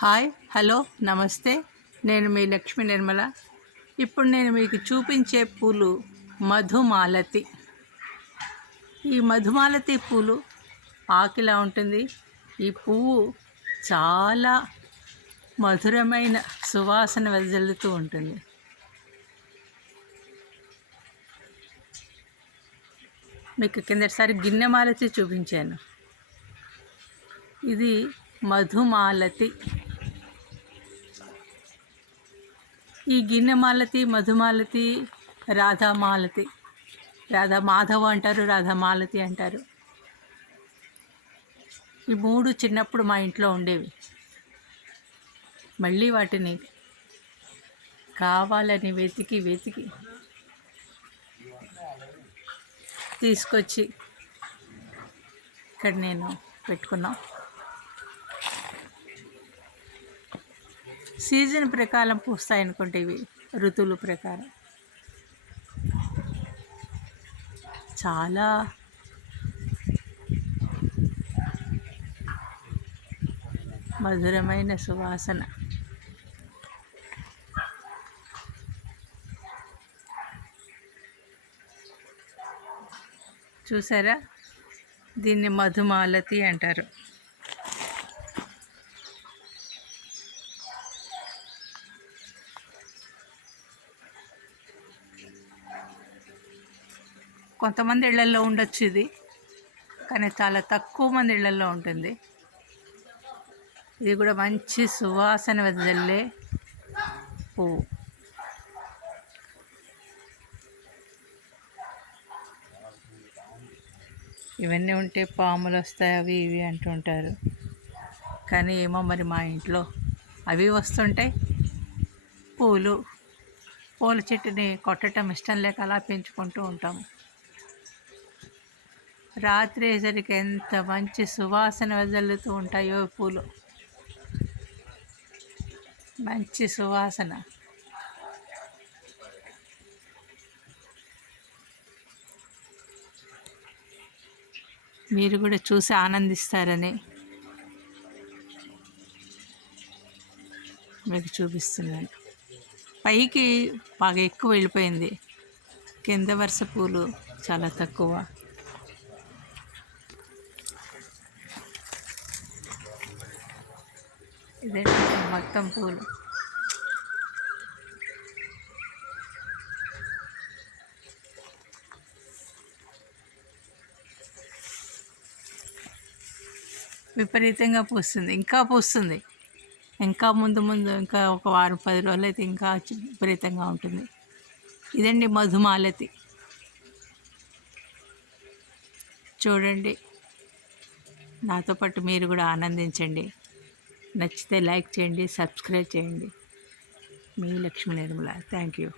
Hi hello నమస్తే. నేను మీ లక్ష్మీ నిర్మల. ఇప్పుడు నేను మీకు చూపించే పూలు మధుమాలతి. ఈ మధుమాలతి పూలు ఆకులా ఉంటుంది. ఈ పువ్వు చాలా మధురమైన సువాసన వెదజల్లుతూ ఉంటుంది. మీకు కిందటిసారి గిన్నెమాలతి చూపించాను. ఇది మధుమాలతి. ఈ గిన్నెమాలతి, మధుమాలతి, రాధామాలతి, రాధా మాధవ అంటారు, రాధామాలతి అంటారు. ఈ మూడు చిన్నప్పుడు మా ఇంట్లో ఉండేవి. మళ్ళీ వాటిని కావాలని వెతికి తీసుకొచ్చి ఇక్కడ నేను పెట్టుకున్నాం. సీజన్ ప్రకారం పూస్తాయి అనుకుంటే ఇవి ఋతువుల ప్రకారం చాలా మధురమైన సువాసన. చూసారా, దీన్ని మధుమాలతి అంటారు. కొంతమంది ఇళ్లల్లో ఉండొచ్చు ఇది, కానీ చాలా తక్కువ మంది ఇళ్లల్లో ఉంటుంది. ఇది కూడా మంచి సువాసన వెదజల్లే పువ్వు. ఇవన్నీ ఉంటే పాములు వస్తాయి అవి ఇవి అంటుంటారు, కానీ ఏమో మరి మా ఇంట్లో అవి వస్తుంటాయి. పూల చెట్టుని కొట్టడం ఇష్టం లేక అలా పెంచుకుంటూ ఉంటాము. రాత్రి అయ్యేసరికి ఎంత మంచి సువాసన వెదజల్లుతూ ఉంటాయో పూలు, మంచి సువాసన. మీరు కూడా చూసి ఆనందిస్తారని మీకు చూపిస్తున్నాను. పైకి బాగా ఎక్కువ వెళ్ళిపోయింది, కింద వరుస పూలు చాలా తక్కువ. ఇదే మొత్తం పూలు. విపరీతంగా పూస్తుంది, ఇంకా పూస్తుంది. ఇంకా ముందు ఇంకా ఒక వారం 10 రోజులు అయితే ఇంకా విపరీతంగా ఉంటుంది. ఇదండి మధుమాలతి. చూడండి, నాతో పాటు మీరు కూడా ఆనందించండి. నచ్చితే లైక్ చేయండి, సబ్స్క్రైబ్ చేయండి. మీ లక్ష్మీ నిర్మల. Thank you.